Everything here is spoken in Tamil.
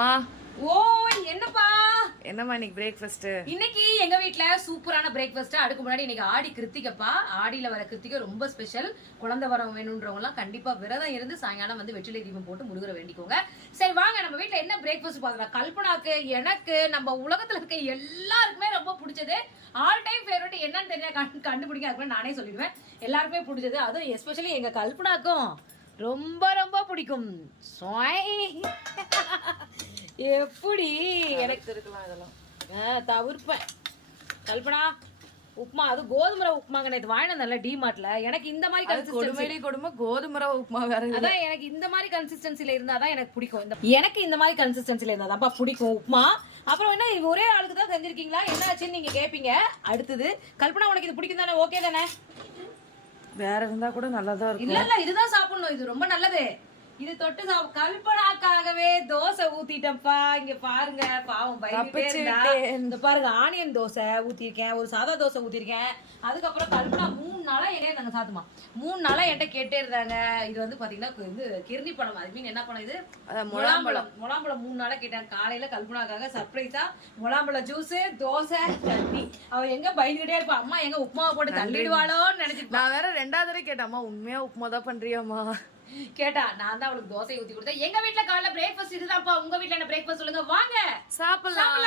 மா ஓ என்னப்பா என்னம்மா இன்னைக்கு பிரேக்ஃபாஸ்ட்? இன்னைக்கு எங்க வீட்ல சூப்பரான பிரேக்ஃபாஸ்ட். அதுக்கு முன்னாடி இன்னைக்கு ஆடி கிருத்திகப்பா. ஆடியில வர கிருத்திகை ரொம்ப ஸ்பெஷல். குழந்தை வரம் வேணும்ன்றவங்க எல்லாம் கண்டிப்பா விரதம் இருந்து சாயங்காலம் வந்து வெற்றிலை தீபம் போட்டு முருகரை வேண்டிக்கோங்க. சரி வாங்க நம்ம வீட்ல என்ன பிரேக்ஃபாஸ்ட் பார்க்கலாம். கல்பனாக்கு, எனக்கு, நம்ம உலகத்துல இருக்க எல்லாருக்குமே ரொம்ப பிடிச்சது ஆல் டைம் ஃபேவரட் என்னன்னு தெரியா கண்டுபிடிக்க அதுக்கு நானே சொல்லிடுவேன். எல்லாருக்குமே பிடிச்சது, அதுவும் எஸ்பெஷலி எங்க கல்பனாக்கும் ரொம்ப ரொம்ப பிடிக்கும். எப்படி எனக்கு இருக்கலாம் இதெல்லாம் தவிர்ப்பேன். கல்பனா உப்புமா, அது கோதுமை ரவை உப்புமாங்க நேற்று வாங்கின நல்ல டிமார்ட்ல. எனக்கு இந்த மாதிரி கொடுமையிலே கொடுமை கோதுமை ரவை உப்புமா வேற. அதான் எனக்கு இந்த மாதிரி கன்சிஸ்டன்சில இருந்தாதான் எனக்கு பிடிக்கும். எனக்கு இந்த மாதிரி கன்சிஸ்டன்சில இருந்தாதான் பிடிக்கும் உப்புமா. அப்புறம் என்ன ஒரே ஆளுக்கு தான் செஞ்சிருக்கீங்களா, என்ன ஆச்சுன்னு நீங்க கேட்பீங்க. அடுத்தது கல்பனா உனக்கு இது பிடிக்கும் தானே? ஓகே தானே? வேற இருந்தா கூட நல்லாதான் இருக்கும். இல்ல இதுதான் சாப்பிடணும், இது ரொம்ப நல்லது. இது தொட்டு கல்பனாக்காகவே தோசை ஊத்திட்டப்பா. இங்க பாருங்க, பாவம் இந்த பாருங்க, ஆனியன் தோசை ஊத்திருக்கேன், ஒரு சாதா தோசை ஊத்திருக்கேன். அதுக்கப்புறம் கல்பனா 3 நாளா என்கிட்ட சாத்துமா 3 நாளா என்கிட்ட கேட்டே இருந்தாங்க. இது வந்து பாத்தீங்கன்னா இது கிர்னி பழம், ஐ மீன் என்ன பழம் இது, முலாம்பழம். 3 நாளா கேட்டாங்க. காலையில கல்பனாக்காக சர்ப்ரைஸா முலாம்பழம் ஜூஸ், தோசை, சட்னி. அவ எங்க பயந்துகிட்டே இருப்பா, அம்மா எங்க உப்புமாவை போட்டு தள்ளிடுவாளோன்னு நினைச்சிட்டு. நான் வேற 2வது தடவை கேட்டாமா, உண்மையா உப்புமா தான் பண்றியாமா கேட்டா. நான் தான் அவளுக்கு தோசை ஊத்தி கொடுத்தேன். எங்க வீட்ல காலைல பிரேக்ஃபாஸ்ட் இதுதான்ப்பா. உங்க வீட்ல என்ன பிரேக்ஃபாஸ்ட் சொல்லுங்க, வாங்க சாப்பிடலாம்.